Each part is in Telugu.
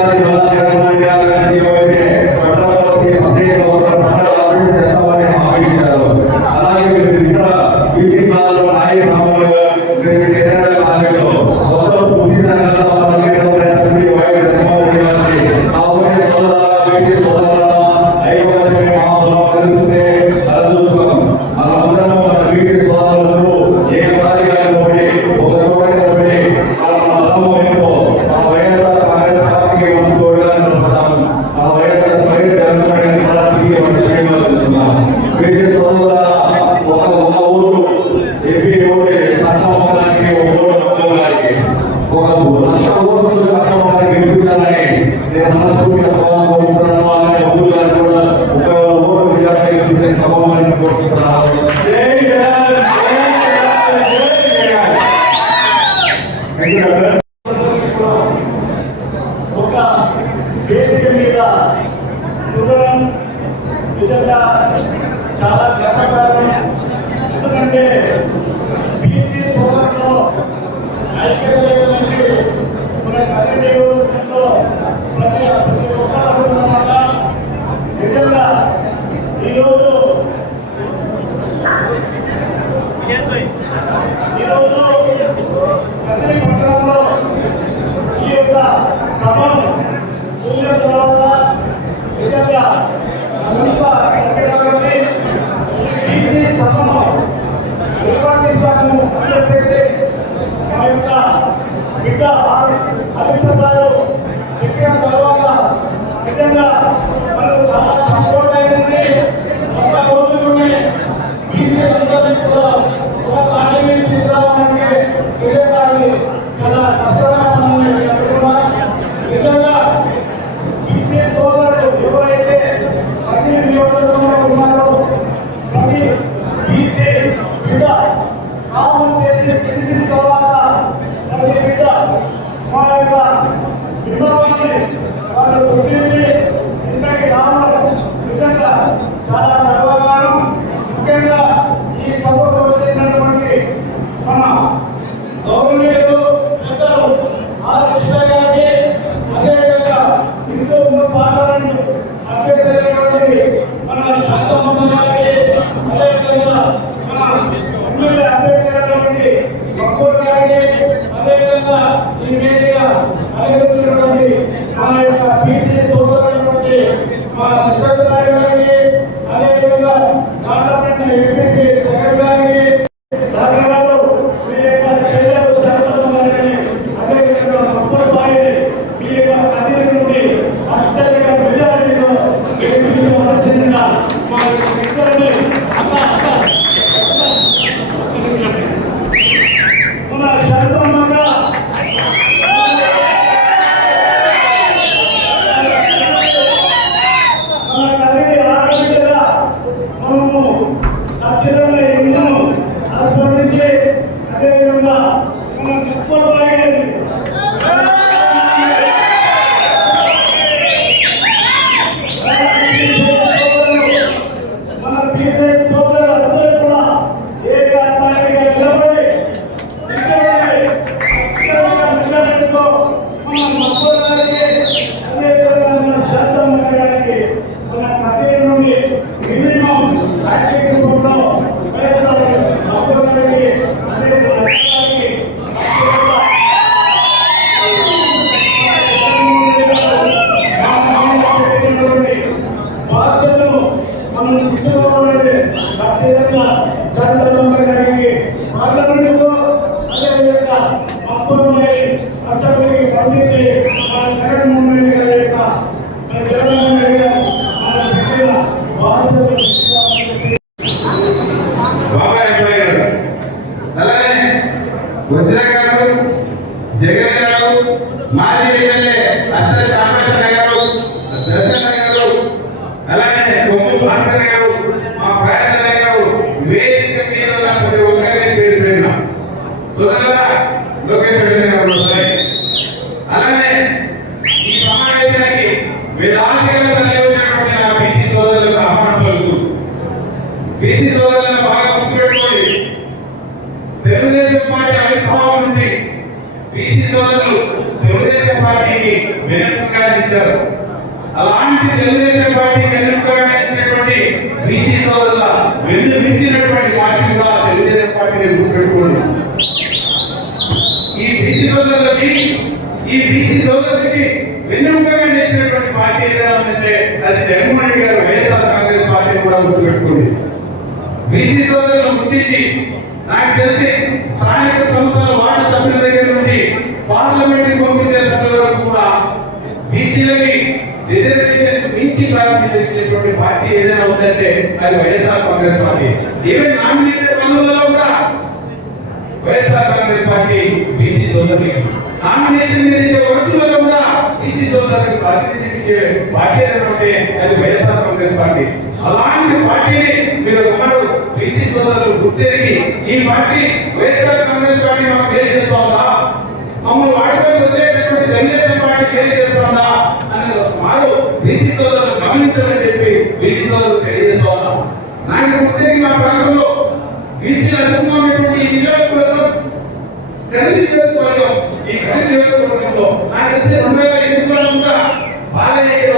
ఇచ్చారు లేదు పెద్దలు కృష్ణ వెన్నెముకగా ఇచ్చారు. అలాంటి తెలుగుదేశం పార్టీ వెన్నెముకగా ఇచ్చినటువంటి బీసీ సోదరుల వెన్ను మించినటువంటి పార్టీగా తెలుగుదేశం పార్టీని గుర్తుపెట్టుకోండి. ఈ బీసీ సోదరులకి ఈ బీసీ సోదరులకి వెన్నెముకగా ఇచ్చినటువంటి పార్టీ ఏదైనా ఉందంటే అది జగన్మోహన్ గారు వైఎస్ఆర్ కాంగ్రెస్ పార్టీ కూడా గుర్తుపెట్టుకోండి. బీసీ సోదరులు గుర్తించి నాకు తెలిసి స్థానిక ఉన్నట్లయితే అది YSR Congress party. Even nominated పనులలో కూడా వైఎస్ఆర్ కాంగ్రెస్ పార్టీ బీసీ సోదరులకి నామినేషన్ ఇచ్చే వర్తులలో కూడా బీసీ సోదరులకు ప్రాతినిధ్యం ఇచ్చే పార్టీ అయినటువంటి అది వైఎస్ఆర్ కాంగ్రెస్ పార్టీ. అలాంటి పార్టీని మీరు ఒకరు బీసీ సోదరులు గుర్తెరిగి ఈ పార్టీ వైఎస్ఆర్ కాంగ్రెస్ పార్టీ మనం వేరు చేసుకోవాలా మమ్మల్ని వాడిపై వదిలేసినటువంటి తెలుగుదేశం పార్టీ వేరు చేసుకోవాలా మారు బీసీ సోదరులు గమనించమని చెప్పి బీసీ సోదరులు తెలియజేస్తున్నాం నాకు ఉద్యోగి మా ప్రాంతంలో బీసీ అధికంగా నియోజకవర్గం ఈ కలిసి నియోజకవర్గంలో నాకు తెలిసి రెండు వేల ఎనిమిదిలో కూడా బాలయ్య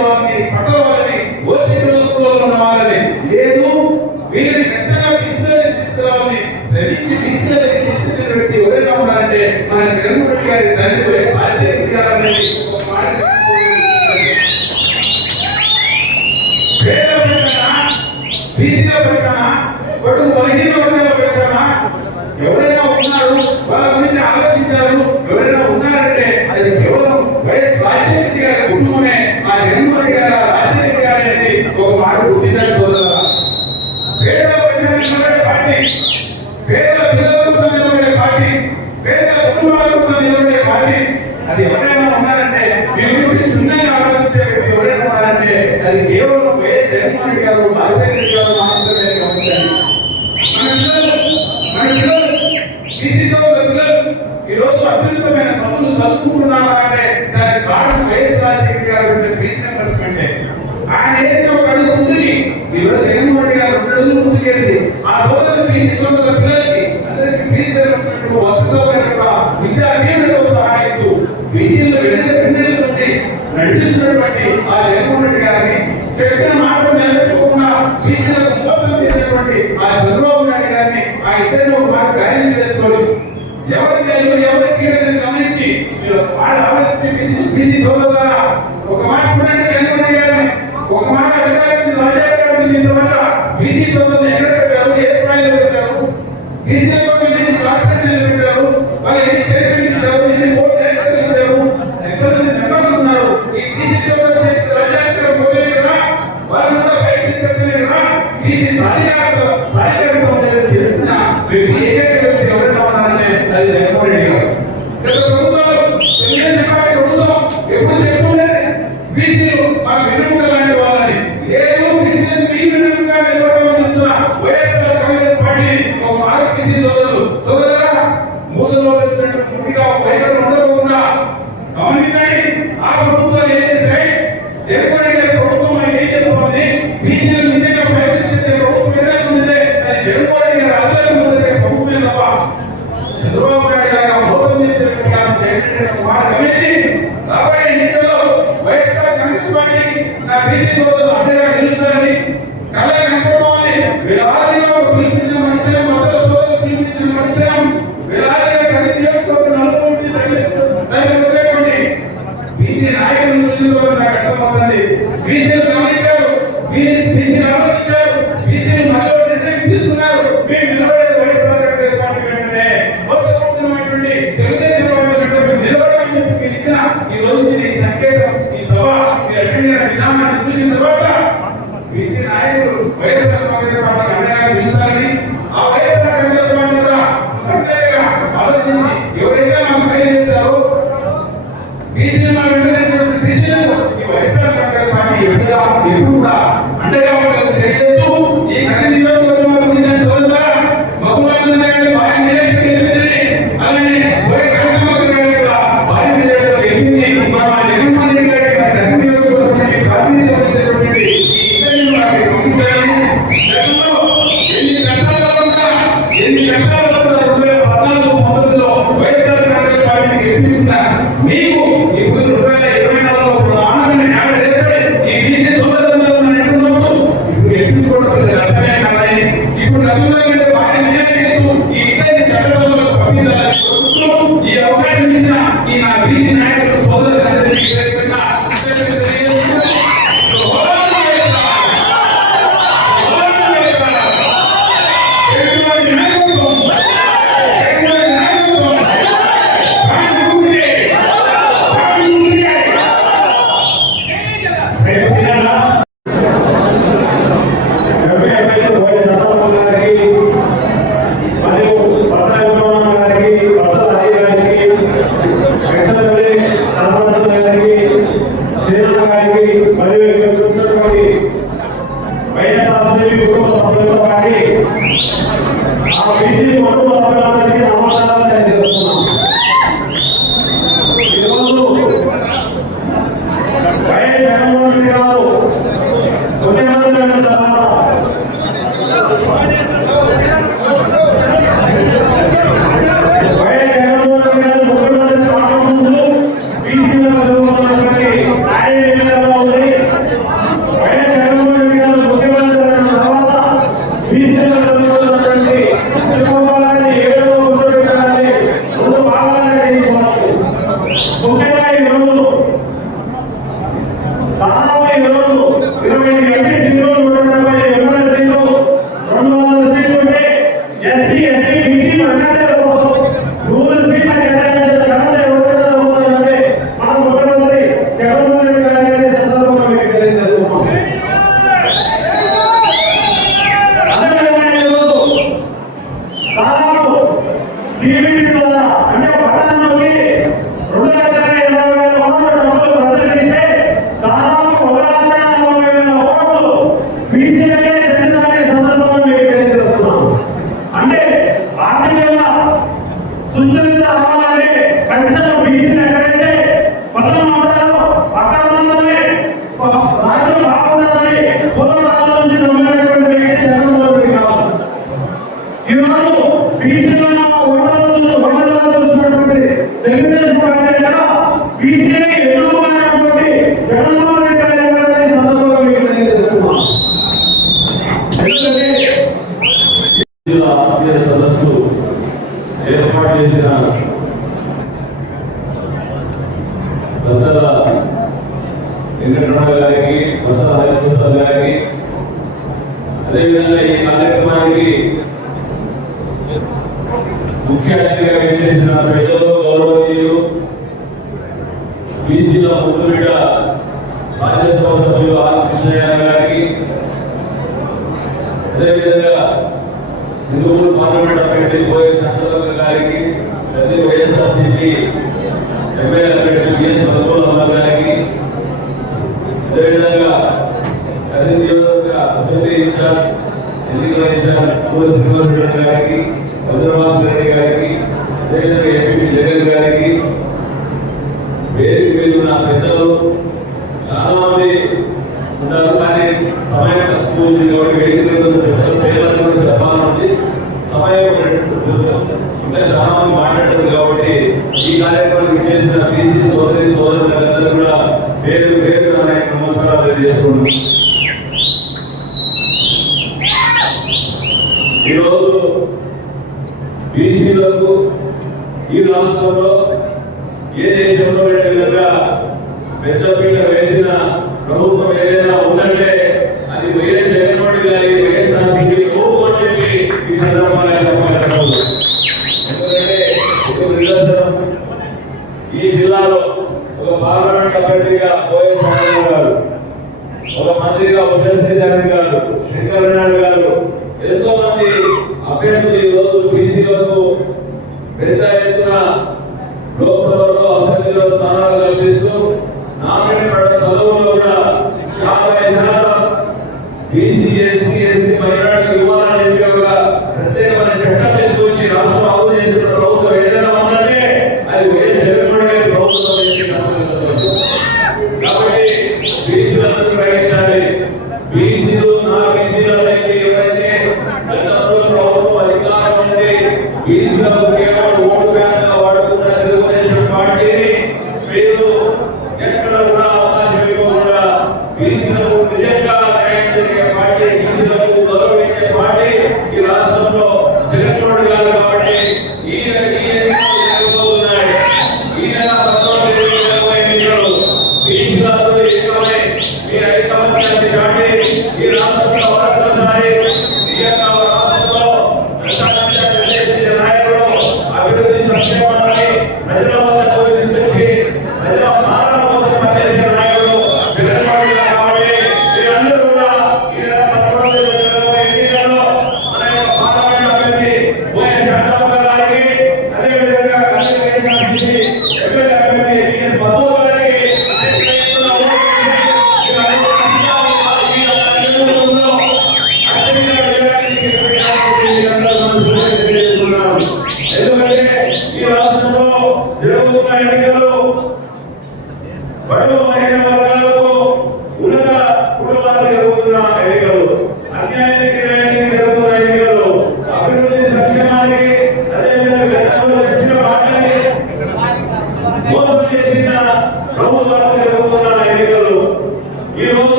చేసి ఒక అడుగు ముందుని ఈరోజు జగన్మోహన్ గారు రెండు అడుగులు ముందుకేసి బ్రహ్మణ గారికి కొత్త హరిప్రసాద్ గారికి అదేవిధంగా ఈ కార్యక్రమానికి ముఖ్య అతిథిగా విచ్చేసిన పెద్దలు గౌరవనీయులు బీసీల ముద్దుబిడ్డ రాజ్యసభ సభ్యులు ఆర్ కృష్ణయ్య గారికి అదేవిధంగా హిందూపుల పార్లమెంట్ అభ్యర్థి వైఎస్ చంద్రబాబు గారికి అదే వైఎస్ఆర్సీపీ ఎమ్మెల్యే అభ్యర్థి బిఎస్ బంధువుల గారికి అదేవిధంగా కరీంనగర్ అసెంబ్లీ ఇన్ఛార్జ్ ఎన్నికల ఇన్ఛార్జ్ పెద్ద పీట వేసిన ప్రభుత్వం ఏదైనా ఉందంటే అది వేరే